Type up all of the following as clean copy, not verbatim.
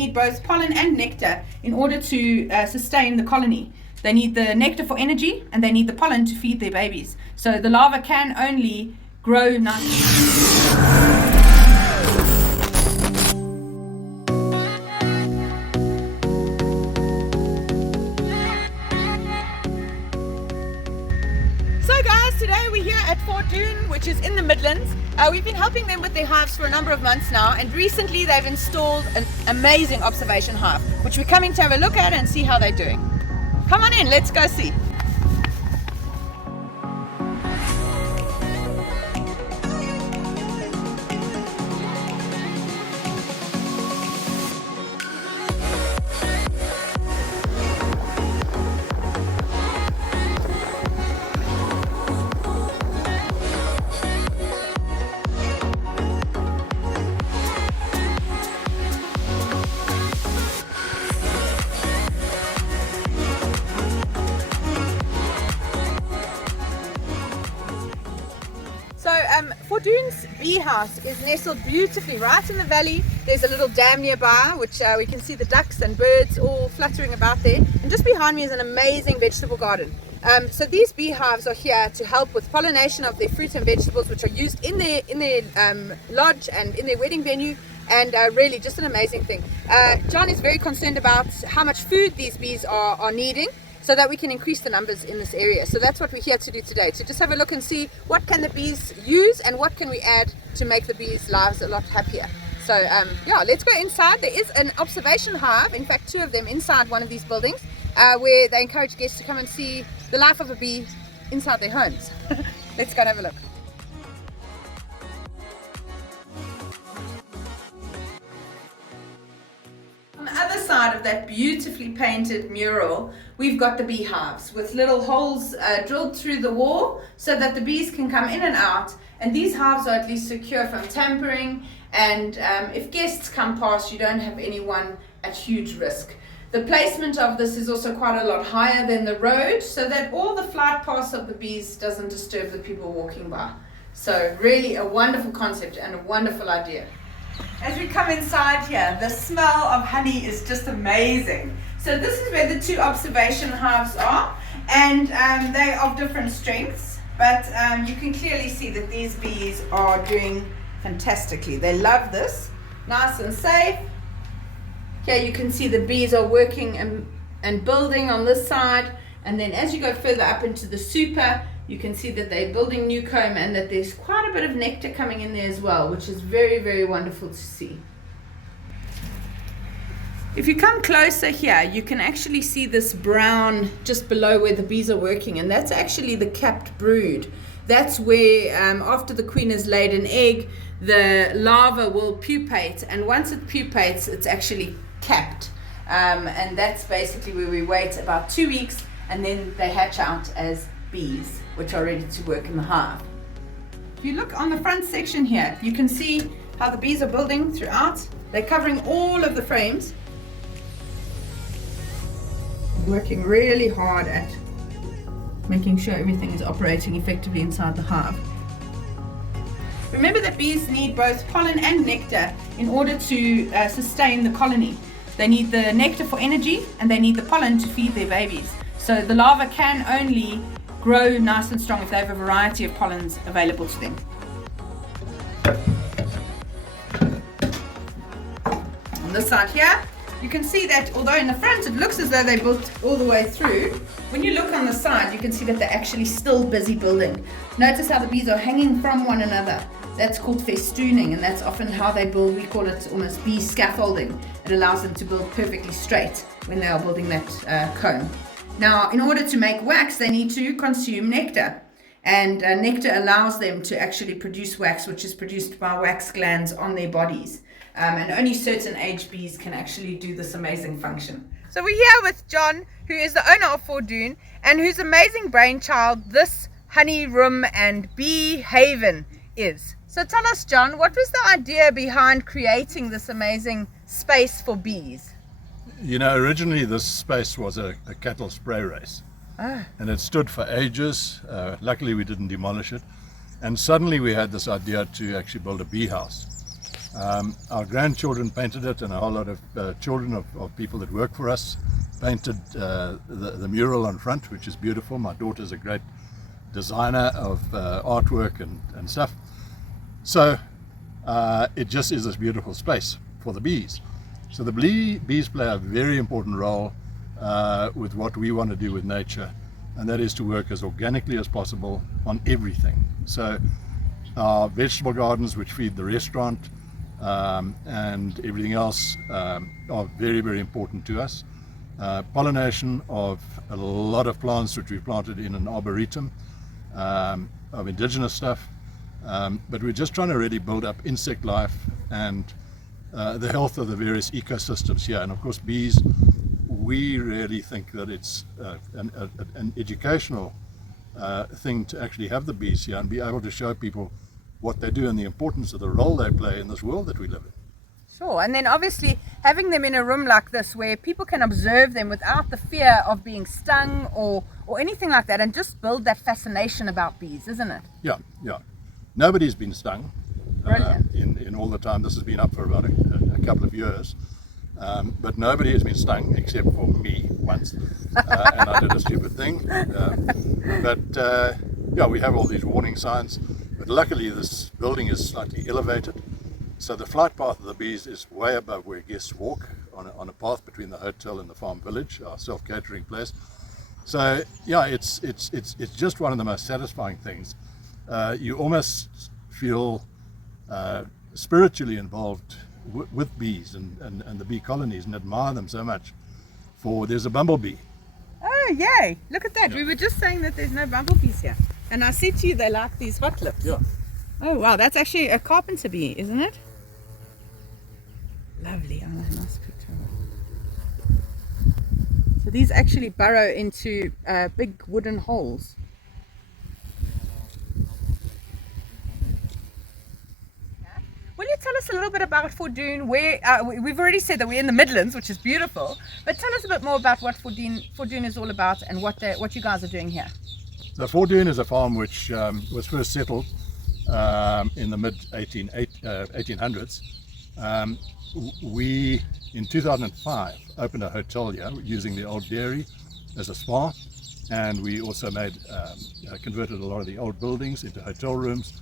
need both pollen and nectar in order to sustain the colony. They need the nectar for energy and they need the pollen to feed their babies. So the larva can only grow nicely. So guys, today we're here at Fordoun, which is in the Midlands. We've been helping them with their hives for a number of months now, and recently they've installed an amazing observation hive, which we're coming to have a look at and see how they're doing. Come on in, let's go see. Fordoun's bee house is nestled beautifully right in the valley. There's a little dam nearby, which we can see the ducks and birds all fluttering about there. And just behind me is an amazing vegetable garden. So these beehives are here to help with pollination of their fruit and vegetables, which are used in their lodge and in their wedding venue. And really just an amazing thing. John is very concerned about how much food these bees are needing, so that we can increase the numbers in this area. So that's what we're here to do today, to just have a look and see what can the bees use and what can we add to make the bees' lives a lot happier. So yeah, let's go inside. There is an observation hive, in fact 2 of them inside one of these buildings, where they encourage guests to come and see the life of a bee inside their homes. Let's go and have a look. On the other side of that beautifully painted mural, we've got the beehives with little holes drilled through the wall so that the bees can come in and out, and these hives are at least secure from tampering, and if guests come past, you don't have anyone at huge risk. The placement of this is also quite a lot higher than the road, so that all the flight paths of the bees doesn't disturb the people walking by. So really a wonderful concept and a wonderful idea. As we come inside here, the smell of honey is just amazing. So this is where the 2 observation hives are, and they are of different strengths, but you can clearly see that these bees are doing fantastically. They love this, nice and safe. Here you can see the bees are working and building on this side, and then as you go further up into the super, you can see that they're building new comb and that there's quite a bit of nectar coming in there as well, which is very, very wonderful to see. If you come closer here, you can actually see this brown just below where the bees are working, and that's actually the capped brood. That's where after the queen has laid an egg, the larva will pupate, and once it pupates, it's actually capped. And that's basically where we wait about 2 weeks, and then they hatch out as bees, which are ready to work in the hive. If you look on the front section here, you can see how the bees are building throughout. They're covering all of the frames, working really hard at making sure everything is operating effectively inside the hive. Remember that bees need both pollen and nectar in order to sustain the colony. They need the nectar for energy and they need the pollen to feed their babies. So the larva can only grow nice and strong if they have a variety of pollens available to them. On this side here, you can see that although in the front it looks as though they built all the way through, when you look on the side you can see that they're actually still busy building. Notice how the bees are hanging from one another. That's called festooning, and that's often how they build. We call it almost bee scaffolding. It allows them to build perfectly straight when they are building that comb. Now, in order to make wax, they need to consume nectar, and nectar allows them to actually produce wax, which is produced by wax glands on their bodies. And only certain age bees can actually do this amazing function. So we're here with John, who is the owner of Fordoun, and whose amazing brainchild this honey room and bee haven is. So tell us, John, what was the idea behind creating this amazing space for bees? You know, originally this space was a cattle spray race, and it stood for ages. Luckily we didn't demolish it, and suddenly we had this idea to actually build a bee house. Our grandchildren painted it, and a whole lot of children of people that work for us painted the mural on front, which is beautiful. My daughter's a great designer of artwork and stuff. So it just is this beautiful space for the bees. So the bees play a very important role with what we want to do with nature, and that is to work as organically as possible on everything. So our vegetable gardens, which feed the restaurant, and everything else are very, very important to us. Pollination of a lot of plants which we've planted in an arboretum of indigenous stuff, but we're just trying to really build up insect life and the health of the various ecosystems here. And of course, bees, we really think that it's an educational thing to actually have the bees here and be able to show people what they do and the importance of the role they play in this world that we live in. Sure, and then obviously having them in a room like this where people can observe them without the fear of being stung or anything like that, and just build that fascination about bees, isn't it? Yeah. Nobody's been stung in all the time. This has been up for about a couple of years. But nobody has been stung except for me once, and I did a stupid thing. But we have all these warning signs. But luckily, this building is slightly elevated, so the flight path of the bees is way above where guests walk on a path between the hotel and the farm village, our self-catering place. So it's just one of the most satisfying things. You almost feel spiritually involved with bees and the bee colonies, and admire them so much. There's a bumblebee. Oh yay, look at that. We were just saying that there's no bumblebees here, and I said to you they like these hot lips. Yeah. Oh wow, that's actually a carpenter bee, isn't it? Lovely. Oh, nice picture. So these actually burrow into big wooden holes. Will you tell us a little bit about Fordoun? Where we've already said that we're in the Midlands, which is beautiful, but tell us a bit more about what Fordoun is all about and what you guys are doing here. So Fordoun is a farm which was first settled in the mid 1800s. We, in 2005, opened a hotel here using the old dairy as a spa, and we also converted a lot of the old buildings into hotel rooms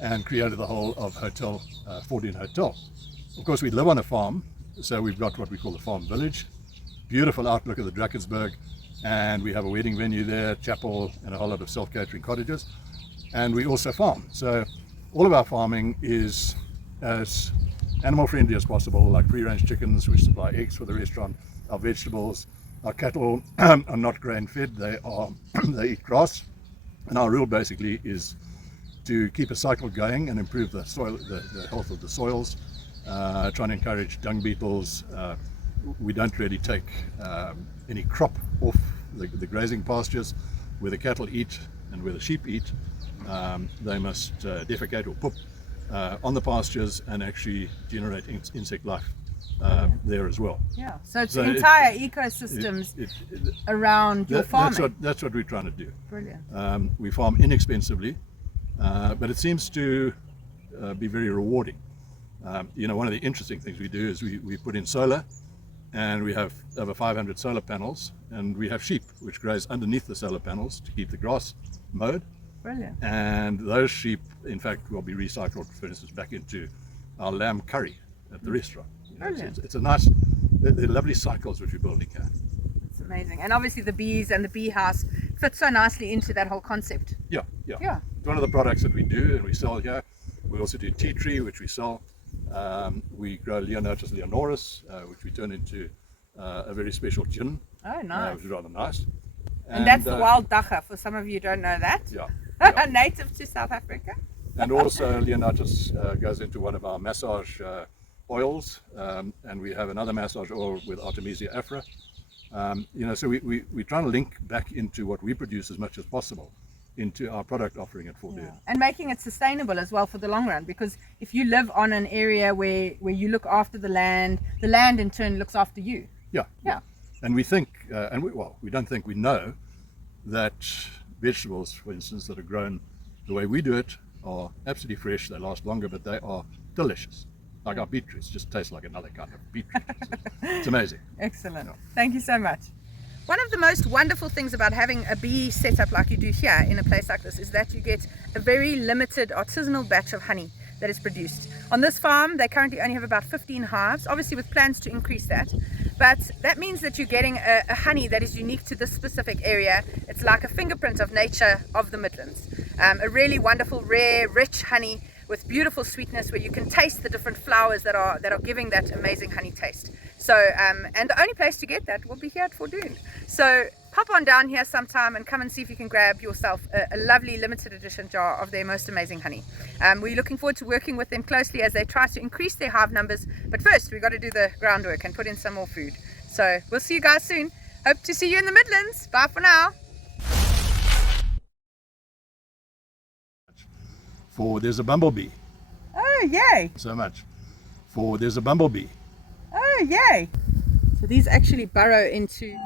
and created the whole of Fordoun Hotel. Of course, we live on a farm, so we've got what we call the farm village. Beautiful outlook of the Drakensberg, and we have a wedding venue there, chapel, and a whole lot of self-catering cottages. And we also farm. So all of our farming is as animal friendly as possible, like free-range chickens, which supply eggs for the restaurant. Our vegetables, our cattle are not grain fed, they eat grass. And our rule basically is to keep a cycle going and improve the soil, the health of the soils, trying to encourage dung beetles. We don't really take any crop off the grazing pastures. Where the cattle eat and where the sheep eat, they must defecate or poop on the pastures and actually generate insect life there as well. Yeah, so it's the entire ecosystems around your farming. That's what we're trying to do. Brilliant. We farm inexpensively, but it seems to be very rewarding. One of the interesting things we do is we put in solar, and we have over 500 solar panels, and we have sheep which graze underneath the solar panels to keep the grass mowed. Brilliant. And those sheep, in fact, will be recycled, for instance, back into our lamb curry at the restaurant. Brilliant. It's a nice, they're lovely cycles which we're building here. It's amazing. And obviously the bees and the bee house fit so nicely into that whole concept. Yeah. It's one of the products that we do and we sell here. We also do tea tree, which we sell. We grow Leonotus leonoris, which we turn into a very special gin. Oh, nice. Which is rather nice. And that's the wild dacha, for some of you who don't know that. Yeah. Native to South Africa. And also Leonotus goes into one of our massage oils, and we have another massage oil with Artemisia afra. So we're trying to link back into what we produce as much as possible into our product offering at Fordoun. Yeah. And making it sustainable as well for the long run, because if you live on an area where you look after the land in turn looks after you. Yeah. And we think, we don't think, we know that vegetables, for instance, that are grown the way we do it are absolutely fresh, they last longer, but they are delicious. Like our beetroots, just tastes like another kind of beetroot. It's amazing. Excellent. Thank you so much. One of the most wonderful things about having a bee setup like you do here in a place like this is that you get a very limited artisanal batch of honey that is produced. On this farm, they currently only have about 15 hives, obviously with plans to increase that. But that means that you're getting a honey that is unique to this specific area. It's like a fingerprint of nature of the Midlands. A really wonderful, rare, rich honey with beautiful sweetness where you can taste the different flowers that are giving that amazing honey taste. So, and the only place to get that will be here at Fordoun. So pop on down here sometime and come and see if you can grab yourself a lovely limited edition jar of their most amazing honey. We're looking forward to working with them closely as they try to increase their hive numbers. But first, we've got to do the groundwork and put in some more food. So we'll see you guys soon. Hope to see you in the Midlands. Bye for now. For there's a bumblebee. Oh, yay. So much. For there's a bumblebee. Oh, yay. So these actually burrow into